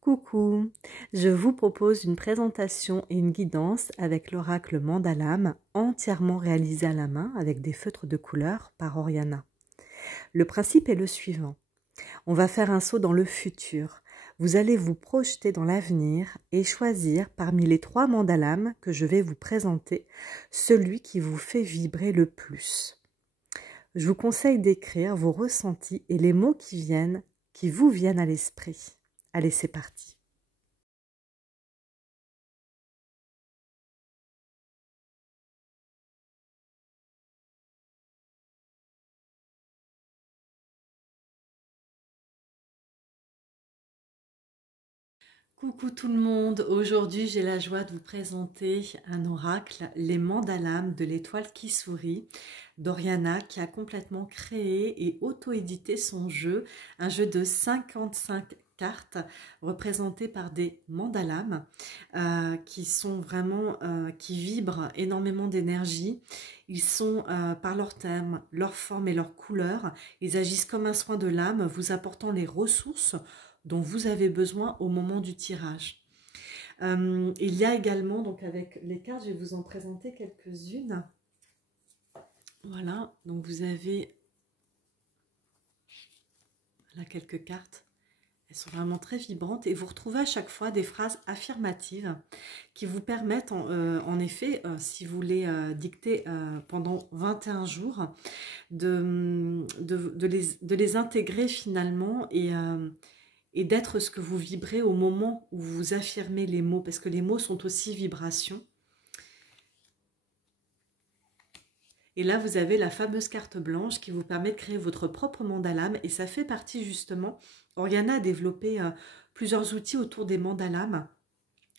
Coucou, je vous propose une présentation et une guidance avec l'oracle Mandalam entièrement réalisé à la main avec des feutres de couleur par Oriana. Le principe est le suivant. On va faire un saut dans le futur. Vous allez vous projeter dans l'avenir et choisir parmi les 3 mandalams que je vais vous présenter celui qui vous fait vibrer le plus. Je vous conseille d'écrire vos ressentis et les mots qui vous viennent à l'esprit. Allez, c'est parti. Coucou tout le monde, aujourd'hui j'ai la joie de vous présenter un oracle, les mandalams de l'étoile qui sourit, d'Oriana qui a complètement créé et auto-édité son jeu, un jeu de 55 cartes représentées par des mandalams qui sont vraiment, qui vibrent énormément d'énergie. Ils sont par leur thème, leur forme et leur couleur, ils agissent comme un soin de l'âme, vous apportant les ressources dont vous avez besoin au moment du tirage. Il y a également, donc avec les cartes, je vais vous en présenter quelques-unes. Voilà, donc vous avez là quelques cartes. Elles sont vraiment très vibrantes et vous retrouvez à chaque fois des phrases affirmatives qui vous permettent, en effet, si vous les dictez pendant 21 jours, de les intégrer finalement et d'être ce que vous vibrez au moment où vous affirmez les mots, parce que les mots sont aussi vibrations. Et là, vous avez la fameuse carte blanche qui vous permet de créer votre propre mandalam, et ça fait partie justement, Oriana a développé plusieurs outils autour des mandalams.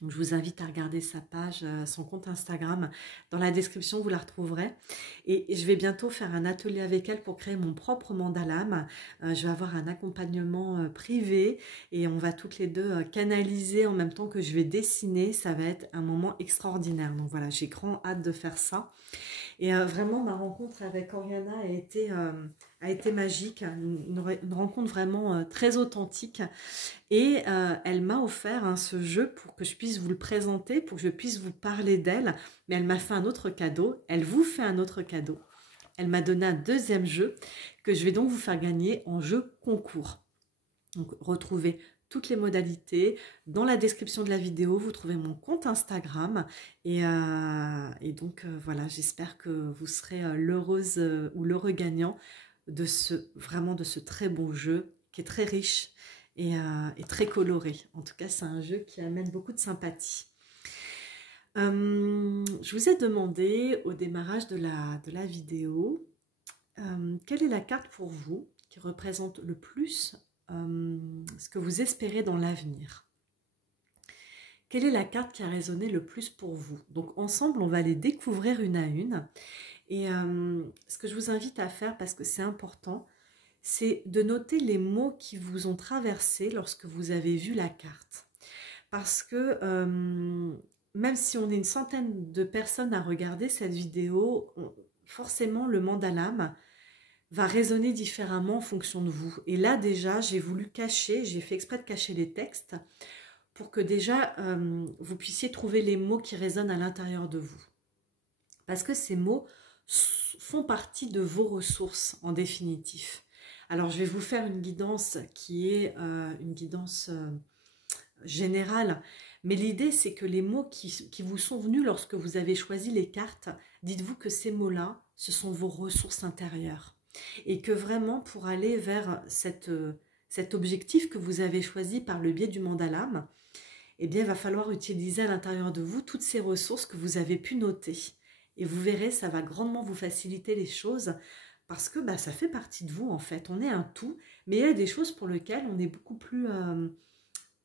Donc, je vous invite à regarder sa page, son compte Instagram. Dans la description, vous la retrouverez. Et je vais bientôt faire un atelier avec elle pour créer mon propre mandalam. Je vais avoir un accompagnement privé et on va toutes les deux canaliser en même temps que je vais dessiner. Ça va être un moment extraordinaire. Donc voilà, j'ai grand hâte de faire ça. Et vraiment, ma rencontre avec Oriana a été magique. Une rencontre vraiment très authentique. Et elle m'a offert ce jeu pour que je puisse vous le présenter, pour que je puisse vous parler d'elle. Mais elle m'a fait un autre cadeau. Elle vous fait un autre cadeau. Elle m'a donné un deuxième jeu que je vais donc vous faire gagner en jeu concours. Donc, retrouvez toutes les modalités dans la description de la vidéo. Vous trouvez mon compte Instagram. Et donc, voilà, j'espère que vous serez l'heureuse ou l'heureux gagnant de vraiment de ce très beau jeu qui est très riche et très coloré. En tout cas, c'est un jeu qui amène beaucoup de sympathie. Je vous ai demandé au démarrage de la vidéo quelle est la carte pour vous qui représente le plus ce que vous espérez dans l'avenir. Quelle est la carte qui a résonné le plus pour vous? Donc ensemble, on va les découvrir une à une. Et ce que je vous invite à faire, parce que c'est important, c'est de noter les mots qui vous ont traversé lorsque vous avez vu la carte. Parce que même si on est une centaine de personnes à regarder cette vidéo, forcément le mandalam va résonner différemment en fonction de vous. Et là déjà, j'ai voulu cacher, j'ai fait exprès de cacher les textes pour que déjà vous puissiez trouver les mots qui résonnent à l'intérieur de vous. Parce que ces mots font partie de vos ressources en définitif. Alors, je vais vous faire une guidance qui est une guidance générale, mais l'idée, c'est que les mots qui vous sont venus lorsque vous avez choisi les cartes, dites-vous que ces mots-là, ce sont vos ressources intérieures. Et que vraiment, pour aller vers cet objectif que vous avez choisi par le biais du mandalam, eh bien, il va falloir utiliser à l'intérieur de vous toutes ces ressources que vous avez pu noter. Et vous verrez, ça va grandement vous faciliter les choses parce que ça fait partie de vous en fait. On est un tout, mais il y a des choses pour lesquelles on est beaucoup plus,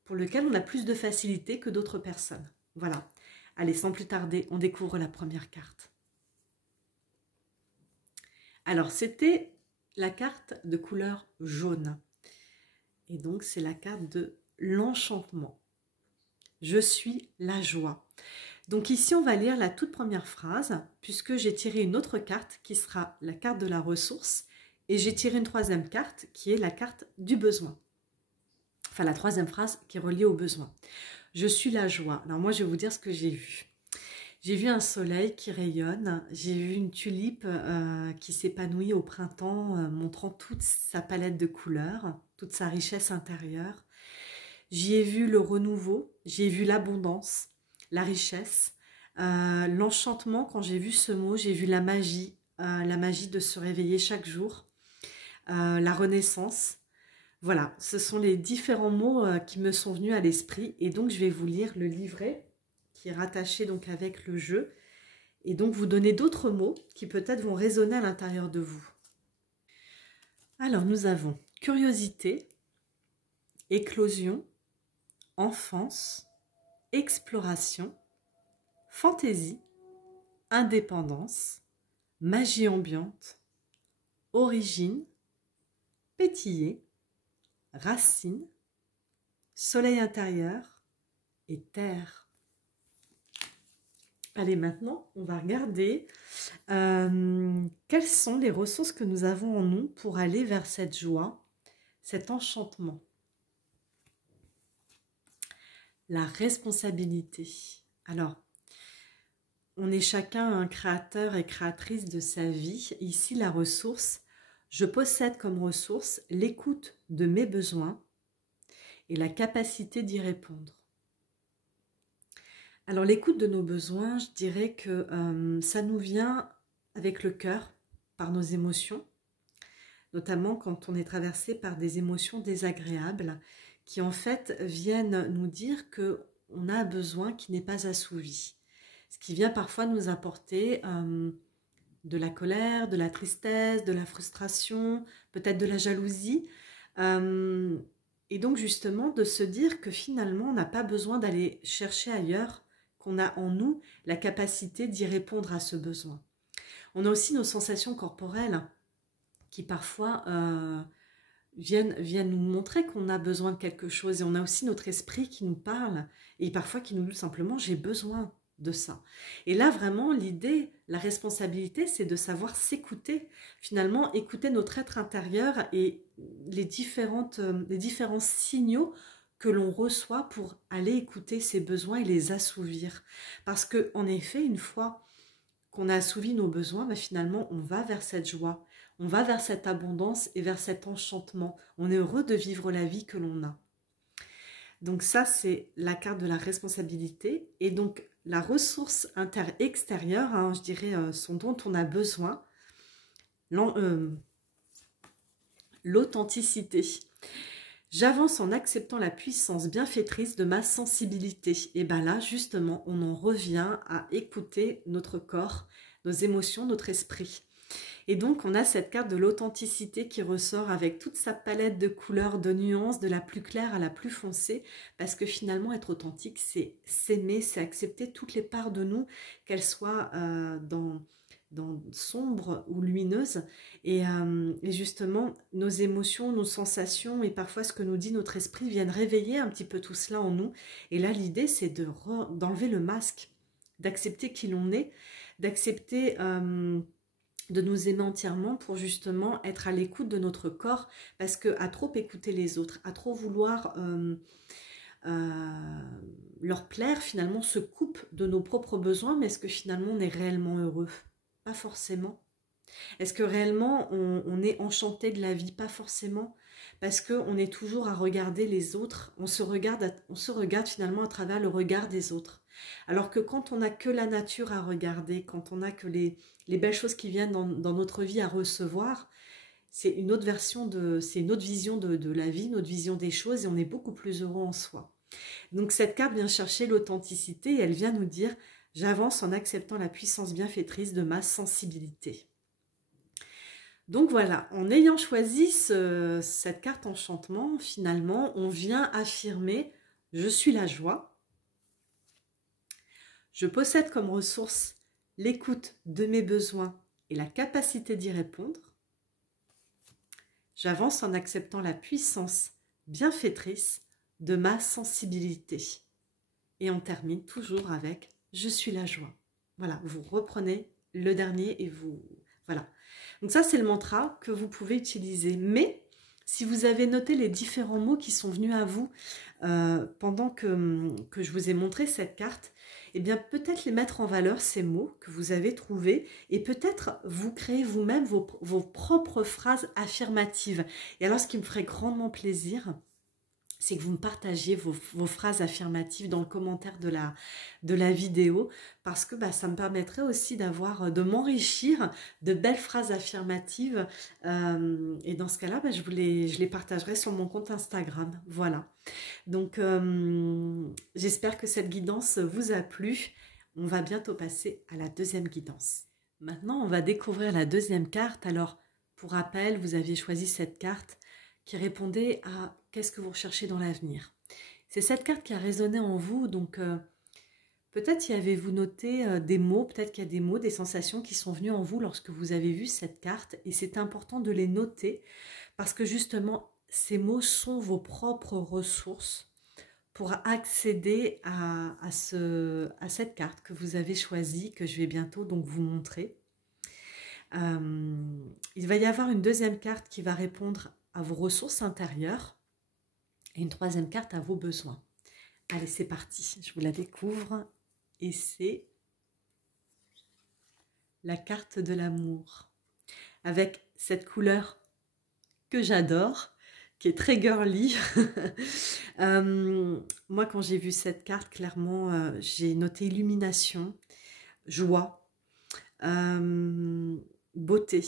pour lesquelles on a plus de facilité que d'autres personnes. Voilà. Allez, sans plus tarder, on découvre la première carte. Alors, c'était la carte de couleur jaune. Et donc, c'est la carte de l'enchantement. Je suis la joie. Donc ici, on va lire la toute première phrase, puisque j'ai tiré une autre carte qui sera la carte de la ressource, et j'ai tiré une troisième carte qui est la carte du besoin. enfin la troisième phrase qui est reliée au besoin. Je suis la joie. Alors moi, je vais vous dire ce que j'ai vu. J'ai vu un soleil qui rayonne, j'ai vu une tulipe qui s'épanouit au printemps, montrant toute sa palette de couleurs, toute sa richesse intérieure. J'y ai vu le renouveau, j'y ai vu l'abondance, la richesse, l'enchantement. Quand j'ai vu ce mot, j'ai vu la magie de se réveiller chaque jour, la renaissance. Voilà, ce sont les différents mots qui me sont venus à l'esprit, et donc je vais vous lire le livret qui est rattaché donc avec le jeu, et donc vous donner d'autres mots qui peut-être vont résonner à l'intérieur de vous. Alors nous avons curiosité, éclosion, enfance, exploration, fantaisie, indépendance, magie ambiante, origine, pétiller, racine, soleil intérieur et terre. Allez, maintenant, on va regarder quelles sont les ressources que nous avons en nous pour aller vers cette joie, cet enchantement. La responsabilité. Alors, on est chacun un créateur et créatrice de sa vie. Ici, la ressource, je possède comme ressource l'écoute de mes besoins et la capacité d'y répondre. Alors l'écoute de nos besoins, je dirais que ça nous vient avec le cœur, par nos émotions, notamment quand on est traversé par des émotions désagréables qui en fait viennent nous dire qu'on a un besoin qui n'est pas assouvi. Ce qui vient parfois nous apporter de la colère, de la tristesse, de la frustration, peut-être de la jalousie. Et donc justement de se dire que finalement on n'a pas besoin d'aller chercher ailleurs, qu'on a en nous la capacité d'y répondre à ce besoin. On a aussi nos sensations corporelles qui parfois viennent nous montrer qu'on a besoin de quelque chose, et on a aussi notre esprit qui nous parle et parfois qui nous dit simplement j'ai besoin de ça. Et là vraiment l'idée, la responsabilité, c'est de savoir s'écouter, finalement écouter notre être intérieur et les différents signaux que l'on reçoit pour aller écouter ses besoins et les assouvir. Parce que en effet, une fois qu'on a assouvi nos besoins, finalement on va vers cette joie, on va vers cette abondance et vers cet enchantement. On est heureux de vivre la vie que l'on a. Donc ça, c'est la carte de la responsabilité. Et donc la ressource extérieure, je dirais, ce dont on a besoin, l'authenticité. J'avance en acceptant la puissance bienfaitrice de ma sensibilité. Et bien là, justement, on en revient à écouter notre corps, nos émotions, notre esprit. Et donc, on a cette carte de l'authenticité qui ressort avec toute sa palette de couleurs, de nuances, de la plus claire à la plus foncée, parce que finalement, être authentique, c'est s'aimer, c'est accepter toutes les parts de nous, qu'elles soient dans sombres ou lumineuses, et justement nos émotions, nos sensations et parfois ce que nous dit notre esprit viennent réveiller un petit peu tout cela en nous. Et là l'idée c'est d'enlever le masque, d'accepter qui l'on est, d'accepter de nous aimer entièrement pour justement être à l'écoute de notre corps, parce que à trop écouter les autres, à trop vouloir leur plaire, finalement se coupe de nos propres besoins. Mais est-ce que finalement on est réellement heureux? Pas forcément. Est-ce que réellement on est enchanté de la vie? Pas forcément. Parce qu'on est toujours à regarder les autres, on se regarde finalement à travers le regard des autres. Alors que quand on n'a que la nature à regarder, quand on n'a que les belles choses qui viennent dans notre vie à recevoir, c'est une autre vision de la vie, notre vision des choses, et on est beaucoup plus heureux en soi. Donc cette carte vient chercher l'authenticité et elle vient nous dire « J'avance en acceptant la puissance bienfaitrice de ma sensibilité ». Donc voilà, en ayant choisi cette carte enchantement, finalement, on vient affirmer « Je suis la joie ». Je possède comme ressource l'écoute de mes besoins et la capacité d'y répondre. J'avance en acceptant la puissance bienfaitrice de ma sensibilité. Et on termine toujours avec « Je suis la joie ». Voilà, vous reprenez le dernier et vous... Voilà. Donc ça, c'est le mantra que vous pouvez utiliser. Mais Si vous avez noté les différents mots qui sont venus à vous pendant que je vous ai montré cette carte, eh bien peut-être les mettre en valeur, ces mots que vous avez trouvés, et peut-être vous créer vous-même vos propres phrases affirmatives. Et alors ce qui me ferait grandement plaisir, c'est que vous me partagiez vos phrases affirmatives dans le commentaire de la vidéo, parce que ça me permettrait aussi de m'enrichir de belles phrases affirmatives, et dans ce cas-là, je les partagerai sur mon compte Instagram. Voilà. Donc, j'espère que cette guidance vous a plu. On va bientôt passer à la deuxième guidance. Maintenant, on va découvrir la deuxième carte. Alors, pour rappel, vous aviez choisi cette carte qui répondait à qu'est-ce que vous recherchez dans l'avenir. C'est cette carte qui a résonné en vous, donc peut-être y avez-vous noté des mots, peut-être qu'il y a des mots, des sensations qui sont venues en vous lorsque vous avez vu cette carte, et c'est important de les noter parce que justement, ces mots sont vos propres ressources pour accéder à cette carte que vous avez choisie, que je vais bientôt donc vous montrer. Il va y avoir une deuxième carte qui va répondre à vos ressources intérieures et une troisième carte à vos besoins. Allez, c'est parti, je vous la découvre et c'est la carte de l'amour avec cette couleur que j'adore, qui est très girly. Moi, quand j'ai vu cette carte, clairement, j'ai noté illumination, joie, beauté.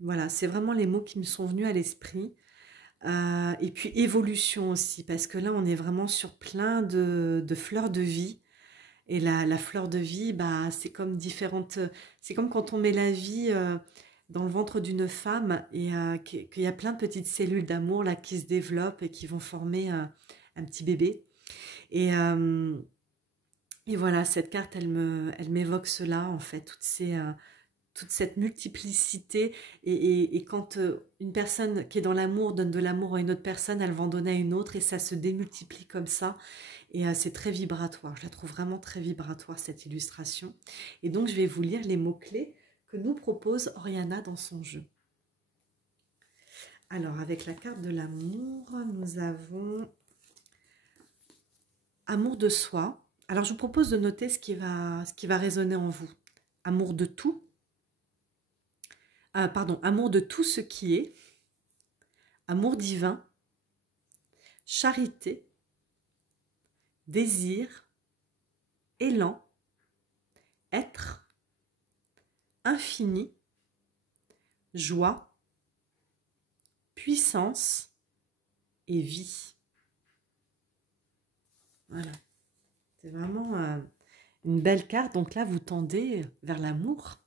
Voilà, c'est vraiment les mots qui me sont venus à l'esprit. Et puis évolution aussi, parce que là, on est vraiment sur plein de fleurs de vie. Et la fleur de vie, c'est comme différentes... C'est comme quand on met la vie dans le ventre d'une femme et qu'il y a plein de petites cellules d'amour là qui se développent et qui vont former un petit bébé. Et voilà, cette carte, elle m'évoque cela, en fait, toute cette multiplicité. Et quand une personne qui est dans l'amour donne de l'amour à une autre personne, elle va en donner à une autre et ça se démultiplie comme ça. Et c'est très vibratoire. Je la trouve vraiment très vibratoire, cette illustration. Et donc, je vais vous lire les mots-clés que nous propose Oriana dans son jeu. Alors, avec la carte de l'amour, nous avons amour de soi. Alors, je vous propose de noter ce qui va résonner en vous. Amour de tout. Amour de tout ce qui est. Amour divin. Charité. Désir. Élan. Être. Infini. Joie. Puissance et vie. Voilà. C'est vraiment une belle carte. Donc là, vous tendez vers l'amour.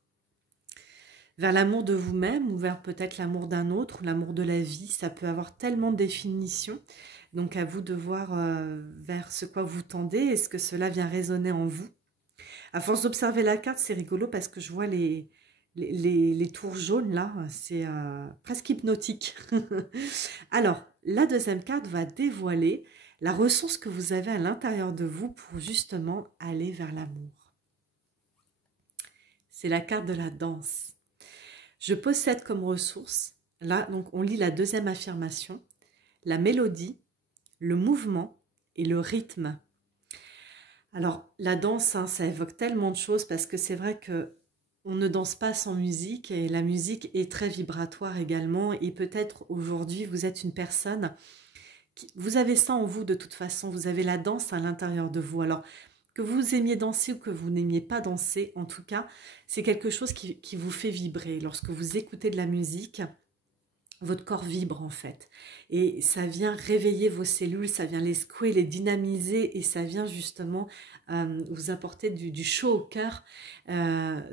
Vers l'amour de vous-même ou vers peut-être l'amour d'un autre ou l'amour de la vie. Ça peut avoir tellement de définitions. Donc à vous de voir vers ce quoi vous tendez. Est-ce que cela vient résonner en vous? À force d'observer la carte, c'est rigolo parce que je vois les tours jaunes là. C'est presque hypnotique. Alors, la deuxième carte va dévoiler la ressource que vous avez à l'intérieur de vous pour justement aller vers l'amour. C'est la carte de la danse. Je possède comme ressource, là donc on lit la deuxième affirmation, la mélodie, le mouvement et le rythme. Alors la danse, ça évoque tellement de choses parce que c'est vrai que on ne danse pas sans musique et la musique est très vibratoire également et peut-être aujourd'hui vous êtes une personne vous avez ça en vous de toute façon, vous avez la danse à l'intérieur de vous. Alors, que vous aimiez danser ou que vous n'aimiez pas danser, en tout cas, c'est quelque chose qui vous fait vibrer. Lorsque vous écoutez de la musique, votre corps vibre en fait. Et ça vient réveiller vos cellules, ça vient les secouer, les dynamiser et ça vient justement vous apporter du chaud au cœur.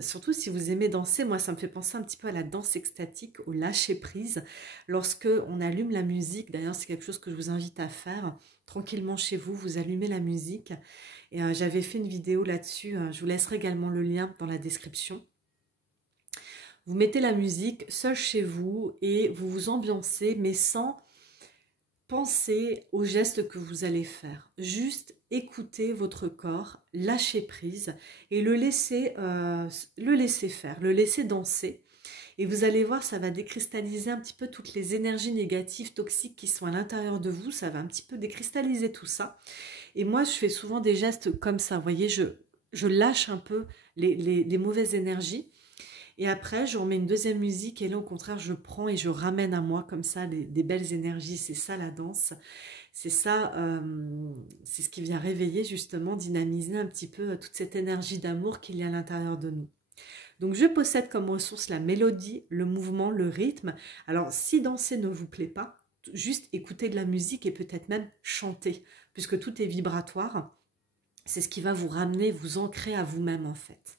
Surtout si vous aimez danser, moi ça me fait penser un petit peu à la danse extatique, au lâcher prise. Lorsque on allume la musique, d'ailleurs c'est quelque chose que je vous invite à faire, tranquillement chez vous, vous allumez la musique. Et j'avais fait une vidéo là-dessus, je vous laisserai également le lien dans la description. Vous mettez la musique seul chez vous et vous vous ambiancez, mais sans penser aux gestes que vous allez faire. Juste écoutez votre corps, lâchez prise et le laisser faire, le laisser danser. Et vous allez voir, ça va décristalliser un petit peu toutes les énergies négatives, toxiques qui sont à l'intérieur de vous. Ça va un petit peu décristalliser tout ça. Et moi, je fais souvent des gestes comme ça. Vous voyez, je lâche un peu les mauvaises énergies. Et après, je remets une deuxième musique et là, au contraire, je prends et je ramène à moi comme ça des belles énergies. C'est ça la danse. C'est ça, c'est ce qui vient réveiller justement, dynamiser un petit peu toute cette énergie d'amour qu'il y a à l'intérieur de nous. Donc, je possède comme ressource la mélodie, le mouvement, le rythme. Alors, si danser ne vous plaît pas, juste écouter de la musique et peut-être même chanter, puisque tout est vibratoire. C'est ce qui va vous ramener, vous ancrer à vous-même en fait.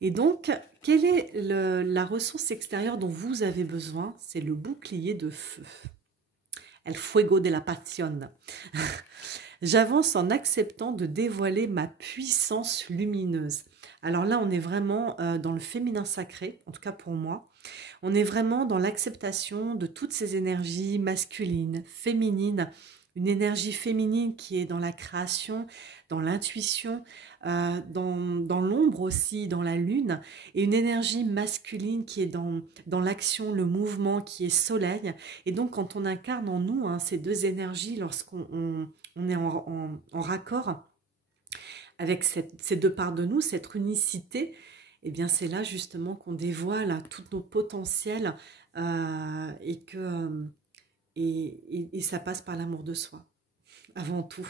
Et donc, quelle est la ressource extérieure dont vous avez besoin? C'est le bouclier de feu. El fuego de la pasión. J'avance en acceptant de dévoiler ma puissance lumineuse. Alors là, on est vraiment dans le féminin sacré, en tout cas pour moi. On est vraiment dans l'acceptation de toutes ces énergies masculines, féminines, une énergie féminine qui est dans la création, dans l'intuition, dans l'ombre aussi, dans la lune, et une énergie masculine qui est dans l'action, le mouvement, qui est soleil. Et donc quand on incarne en nous ces deux énergies, lorsqu'on est en raccord avec ces deux parts de nous, cette unicité, eh bien c'est là justement qu'on dévoile tous nos potentiels et ça passe par l'amour de soi, avant tout,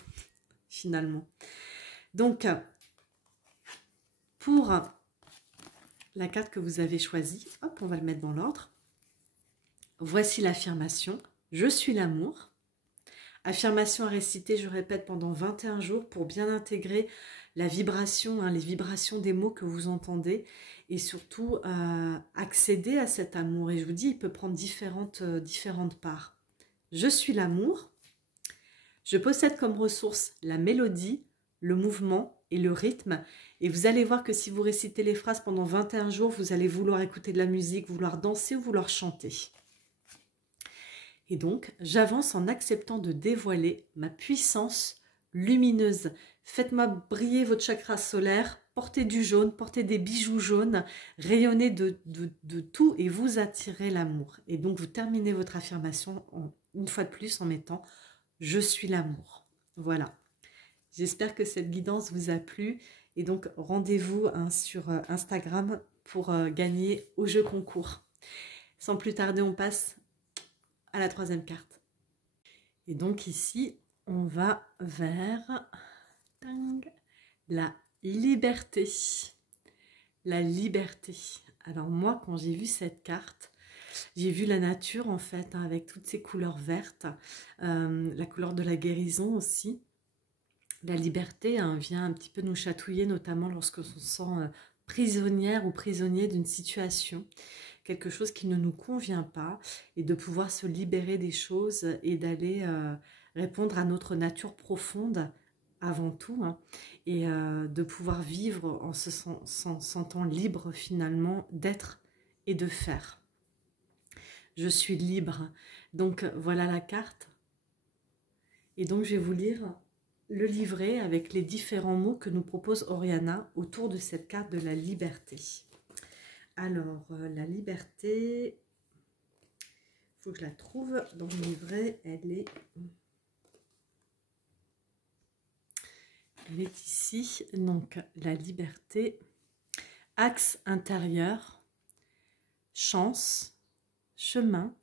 finalement. Donc, pour la carte que vous avez choisie, hop, on va le mettre dans l'ordre. Voici l'affirmation, je suis l'amour. Affirmation à réciter, je répète, pendant 21 jours pour bien intégrer la vibration, les vibrations des mots que vous entendez et surtout accéder à cet amour. Et je vous dis, il peut prendre différentes parts. Je suis l'amour. Je possède comme ressource la mélodie, le mouvement et le rythme. Et vous allez voir que si vous récitez les phrases pendant 21 jours, vous allez vouloir écouter de la musique, vouloir danser ou vouloir chanter. Et donc, j'avance en acceptant de dévoiler ma puissance lumineuse. Faites-moi briller votre chakra solaire, portez du jaune, portez des bijoux jaunes, rayonnez de tout et vous attirez l'amour. Et donc, vous terminez votre affirmation une fois de plus en mettant « Je suis l'amour ». Voilà. J'espère que cette guidance vous a plu. Et donc, rendez-vous sur Instagram pour gagner au jeu concours. Sans plus tarder, on passe à la troisième carte. Et donc ici, on va vers la liberté. La liberté. Alors moi, quand j'ai vu cette carte, j'ai vu la nature en fait, avec toutes ces couleurs vertes, la couleur de la guérison aussi. La liberté vient un petit peu nous chatouiller, notamment lorsque on se sent prisonnière ou prisonnier d'une situation, quelque chose qui ne nous convient pas, et de pouvoir se libérer des choses et d'aller répondre à notre nature profonde avant tout, et de pouvoir vivre en se sentant libre finalement d'être et de faire. Je suis libre. Donc voilà la carte. Et donc je vais vous lire le livret avec les différents mots que nous propose Oriana autour de cette carte de la liberté. Alors, la liberté, il faut que je la trouve dans le livret, elle est ici. Donc, la liberté, axe intérieur, chance, chemin,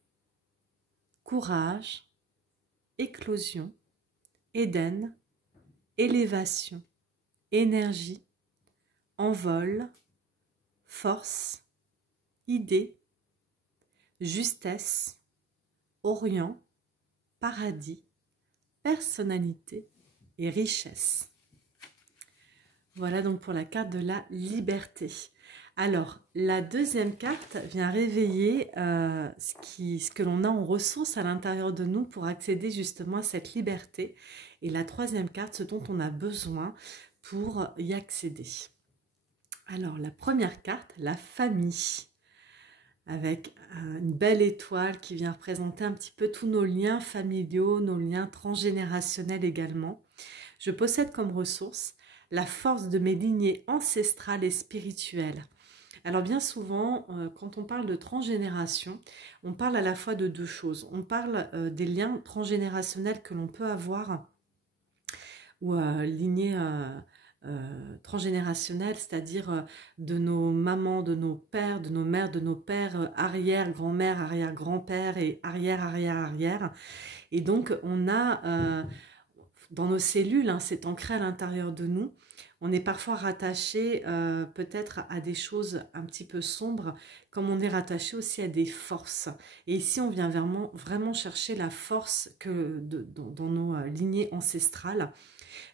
courage, éclosion, Éden, élévation, énergie, envol, force, idée, justesse, orient, paradis, personnalité et richesse. Voilà donc pour la carte de la liberté. Alors, la deuxième carte vient réveiller ce que l'on a en ressources à l'intérieur de nous pour accéder justement à cette liberté. Et la troisième carte, ce dont on a besoin pour y accéder. Alors, la première carte, la famille, avec une belle étoile qui vient représenter un petit peu tous nos liens familiaux, nos liens transgénérationnels également. Je possède comme ressource la force de mes lignées ancestrales et spirituelles. Alors bien souvent, quand on parle de transgénération, on parle à la fois de deux choses. On parle des liens transgénérationnels que l'on peut avoir ou lignée transgénérationnelle, c'est-à-dire de nos mamans, de nos pères, de nos mères, de nos pères, arrière-grand-mère, arrière-grand-père et arrière-arrière-arrière. Et donc, on a dans nos cellules, hein, c'est ancré à l'intérieur de nous. On est parfois rattaché peut-être à des choses un petit peu sombres, comme on est rattaché aussi à des forces. Et ici, on vient vraiment chercher la force dans nos lignées ancestrales.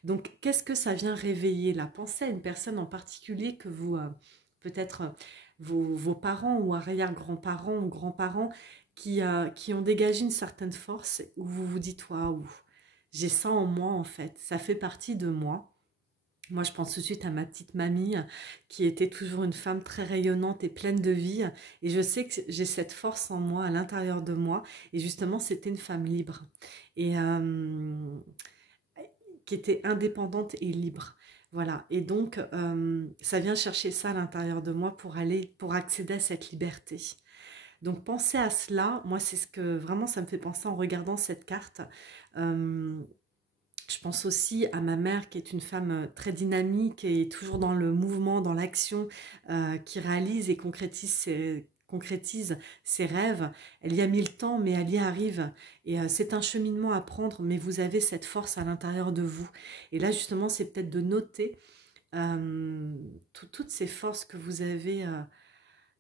Donc, qu'est-ce que ça vient réveiller là? Pensez à une personne en particulier que vous, peut-être vos parents ou arrière-grands-parents ou grands-parents qui ont dégagé une certaine force où vous vous dites, waouh, j'ai ça en moi en fait, ça fait partie de moi. Moi, je pense tout de suite à ma petite mamie qui était toujours une femme très rayonnante et pleine de vie. Et je sais que j'ai cette force en moi, à l'intérieur de moi. Et justement, c'était une femme libre. Et qui était indépendante et libre. Voilà. Et donc, ça vient chercher ça à l'intérieur de moi pour accéder à cette liberté. Donc, pensez à cela. Moi, c'est ce que vraiment ça me fait penser en regardant cette carte. Je pense aussi à ma mère qui est une femme très dynamique et toujours dans le mouvement, dans l'action, qui réalise et concrétise ses rêves. Elle y a mis le temps, mais elle y arrive. Et c'est un cheminement à prendre, mais vous avez cette force à l'intérieur de vous. Et là, justement, c'est peut-être de noter toutes ces forces que vous avez.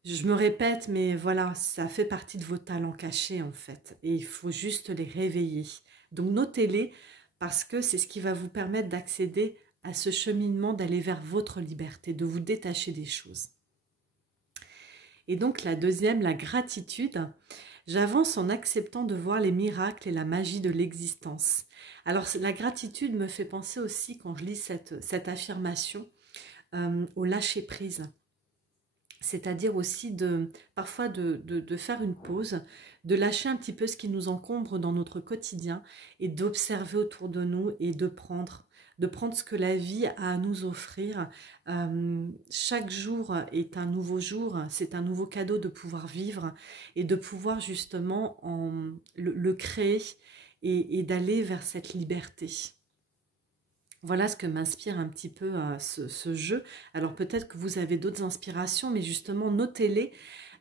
Je me répète, mais voilà, ça fait partie de vos talents cachés, en fait. Et il faut juste les réveiller. Donc, notez-les parce que c'est ce qui va vous permettre d'accéder à ce cheminement, d'aller vers votre liberté, de vous détacher des choses. Et donc la deuxième, la gratitude. J'avance en acceptant de voir les miracles et la magie de l'existence. Alors la gratitude me fait penser aussi, quand je lis cette affirmation, au lâcher-prise. C'est-à-dire aussi parfois de faire une pause, de lâcher un petit peu ce qui nous encombre dans notre quotidien et d'observer autour de nous et de prendre ce que la vie a à nous offrir. Chaque jour est un nouveau jour, c'est un nouveau cadeau de pouvoir vivre et de pouvoir justement le créer et d'aller vers cette liberté. Voilà ce que m'inspire un petit peu ce jeu. Alors peut-être que vous avez d'autres inspirations, mais justement notez-les.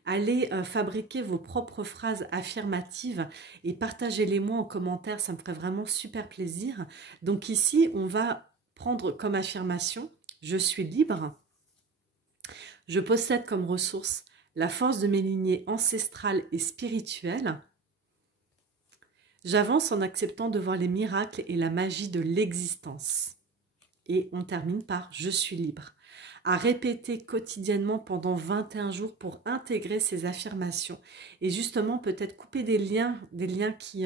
Allez fabriquer vos propres phrases affirmatives et partagez-les-moi en commentaire, ça me ferait vraiment super plaisir. Donc ici, on va prendre comme affirmation « Je suis libre ». Je possède comme ressource la force de mes lignées ancestrales et spirituelles. J'avance en acceptant de voir les miracles et la magie de l'existence. Et on termine par « Je suis libre ». À répéter quotidiennement pendant 21 jours pour intégrer ces affirmations. Et justement, peut-être couper des liens qui...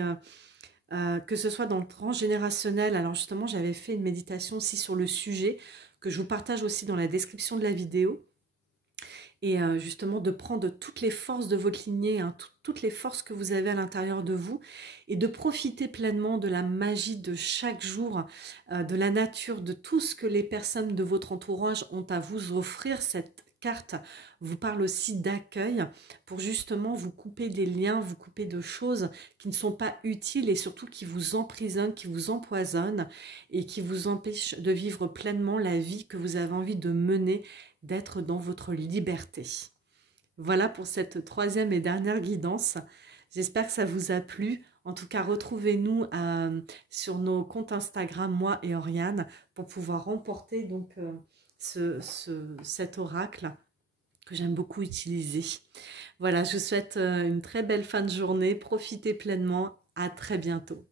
que ce soit dans le transgénérationnel. Alors justement, j'avais fait une méditation aussi sur le sujet que je vous partage aussi dans la description de la vidéo. Et justement de prendre toutes les forces de votre lignée, hein, toutes les forces que vous avez à l'intérieur de vous et de profiter pleinement de la magie de chaque jour, de la nature, de tout ce que les personnes de votre entourage ont à vous offrir. Cette carte vous parle aussi d'accueil pour justement vous couper des liens, vous couper de choses qui ne sont pas utiles et surtout qui vous emprisonnent, qui vous empoisonnent et qui vous empêchent de vivre pleinement la vie que vous avez envie de mener, d'être dans votre liberté. Voilà pour cette troisième et dernière guidance. J'espère que ça vous a plu. En tout cas, retrouvez-nous sur nos comptes Instagram, moi et Oriane, pour pouvoir remporter donc cet oracle que j'aime beaucoup utiliser. Voilà, je vous souhaite une très belle fin de journée. Profitez pleinement. À très bientôt.